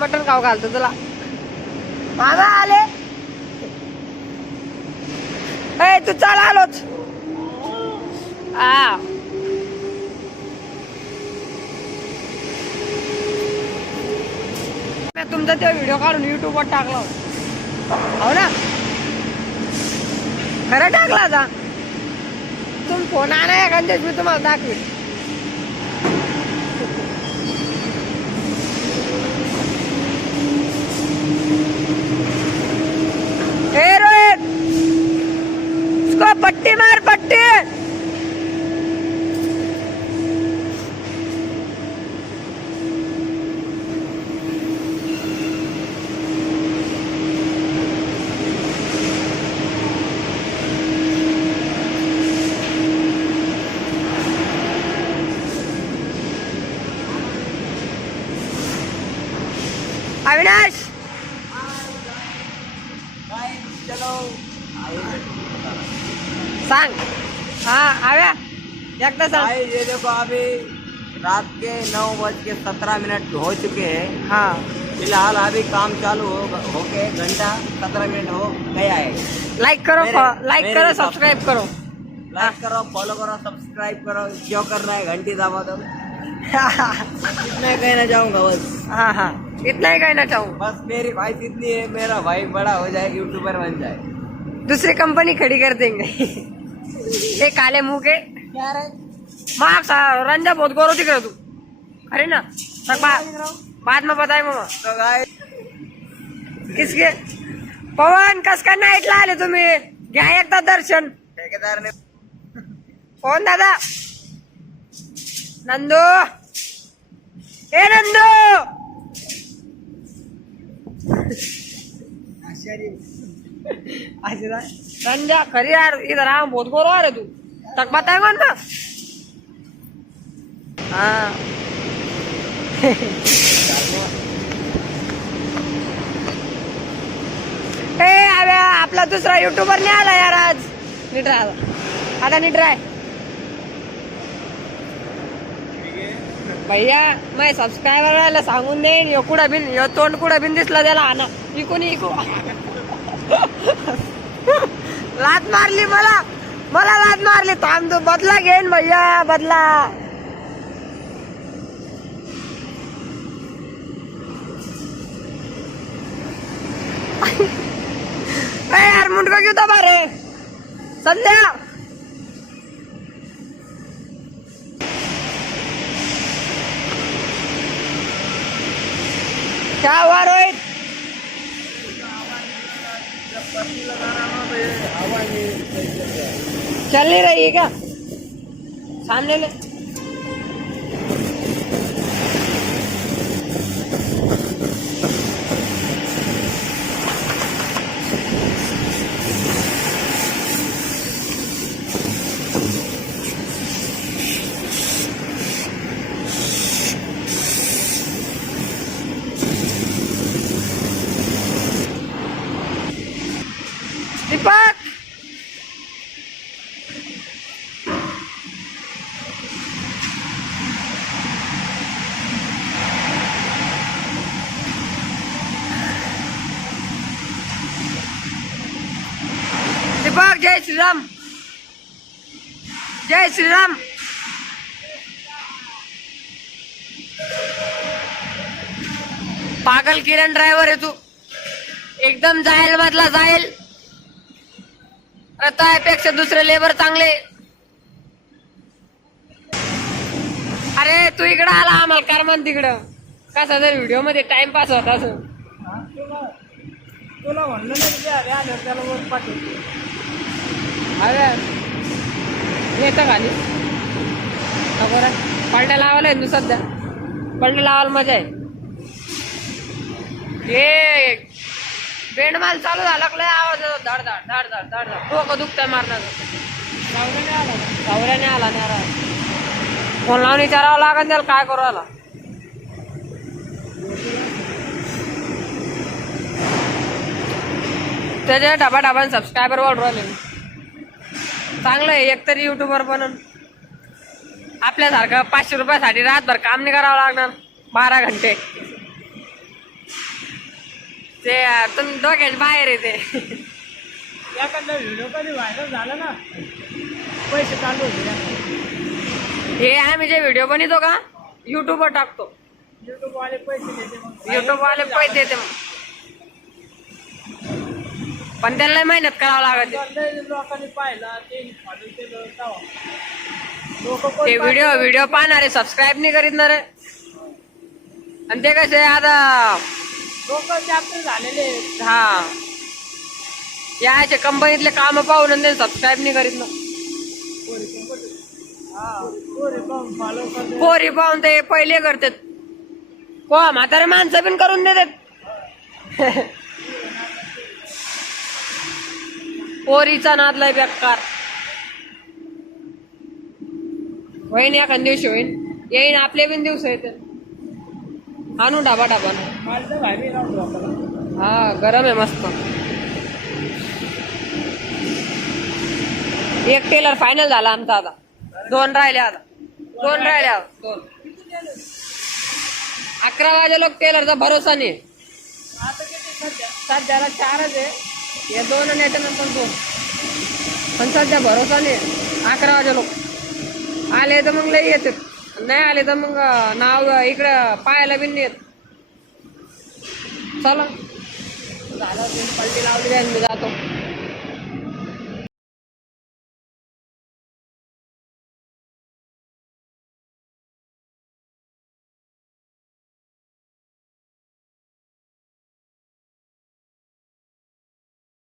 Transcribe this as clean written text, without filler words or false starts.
मटण खाऊ घालतो तुला. मामा आले. ए तू चल आलोच. हा मी तुमचा ते व्हिडिओ काढून युट्यूबवर टाकला हो ना. खरं टाकला होता. तुम्ही फोन आणा एखाद्या मी तुम्हाला दाखवेल. ए रोहित उसको पट्टी मार पट्टी. अविनाश सांग. हाँ आव्या एकदा सांग. ये देखो अभी रात के 9:17 हो चुके हैं. हाँ फिलहाल अभी काम चालू होके घंटा 17 मिनट हो गया है. लाइक करो मेरे हिसाब से। सब्सक्राइब करो. लाइक करो, फॉलो करो, सब्सक्राइब करो. क्यों करना है? घंटी दबा दो. इतना ही कहना चाहूंगा बस. हाँ हाँ इतना ही कहना चाहूँ. बस मेरी ख्वाहिश इतनी है, मेरा भाई बड़ा हो जाए, यूट्यूबर बन जाए. दूसरी कंपनी खड़ी कर देंगे. ये काले मुंह के क्या रे? मार्क्स रंजा बहुत गौरव दिख रहा तू. अरे ना बाद में बताए मामा. तो गाइस किसके पवन कस का नाईटला आले तुम्ही. घ्या एकदा दर्शन. ठेकेदार ने कोण दादा. नंदू ए नंदू. रंजा खरी यार इधर आ बहुत गौरव आ रहे तू. तक बताएगा ना. हाँ ए अबे आपला दुसरा युट्यूबर नाही आला यार आज. नीट राहा आता. नीट राह भैया. मैं सबस्क्रायबर वाला सांगून देईन. यो कुठं बिन यो तोंड कुठं बिन दिसला त्याला आणा. इकून इकू लात मारली मला. लात मारली. थांब तू बदला घेईन भैया बदला. यार मुंडका क्यों दबा रे संध्या. क्या हुआ रोहित. चल नहीं रही है क्या. सामने ले. दीपक दीपक जय श्री राम. जय श्री राम. पागल किरण ड्रायव्हर आहे तू. एकदम जाईल मधला जाईल. त्यापेक्षा दुसरे लेबर चांगले. अरे तू इकडं आला आम्हाला कार म्हण तिकडं. कसा जर व्हिडिओ मध्ये टाइमपास होता असं. तुला म्हणलं नाही त्याला वर पाठवतो. अरे येतं खाली बरं. पलट्या लावायला तू सध्या. पलट्या लावायला मजा आहे. हे बेंडमाल चालू झाला लय आवाज येतो. धड धड धड धड धड धड. डोकं दुखतंय मारणार. सावऱ्याने आला नाही. फोन लावून विचारावं लागेल त्याला काय करू आला. त्याच्या ढाबा ढाबान सबस्क्रायबर वाढू राहिले. चांगलं आहे एकतरी युट्यूबर बनून. आपल्यासारखं 500 रुपयासाठी रातभर काम नाही करावं लागणार 12 घंटे. ते तुम्ही डोक्याच्या बाहेर येते. एखादा व्हिडिओ कधी व्हायरल झाला ना पैसे चालू होते. हे आम्ही जे व्हिडिओ बनवतो का युट्यूबवर टाकतो. युट्यूब वाले पैसे देते मग. युट्यूब वाले पैसे देते मग. पण त्यांना मेहनत करावं लागते. लय लोकांनी पाहिला ते follow केलं तेव्हा. लोकं ते कोण व्हिडिओ पाहणारे सबस्क्राईब नाही करीत ना रे. आणि ते कसे आता लोक जास्त झालेले आहेत. हा या असे कंपनीतले काम पाहून आणि ते सबस्क्राईब नाही करीत ना. पोरी पाहून follow करते. पोरी पाहून ते पहिले करतात. को म्हातारे माणसं पण करून देतात. पोरीचा नाद लय बेकार. होईन एखाद दिवशी होईन. येईन आपले पण दिवस येते. आणू डाबा मला तर भारी राहतो आपल्याला. हा गरम आहे मस्त. एक टेलर फायनल झाला आमचा आता. 2 राहिले आता. 2 राहिले आता. 2 11 वाजे लोक टेलरचा भरोसा नाही. आता किती सध्या? सध्याला 4च आहे. हे 2 आणि याच्यानंतर 2. पण सध्या भरोसा नाही. 11 वाजे लोक आले तर मग लई येतात. नाही आले तर मग नाव इकडं पाहायला बी नाही येत. चला झालं पलटी लावली जाईल मी जातो.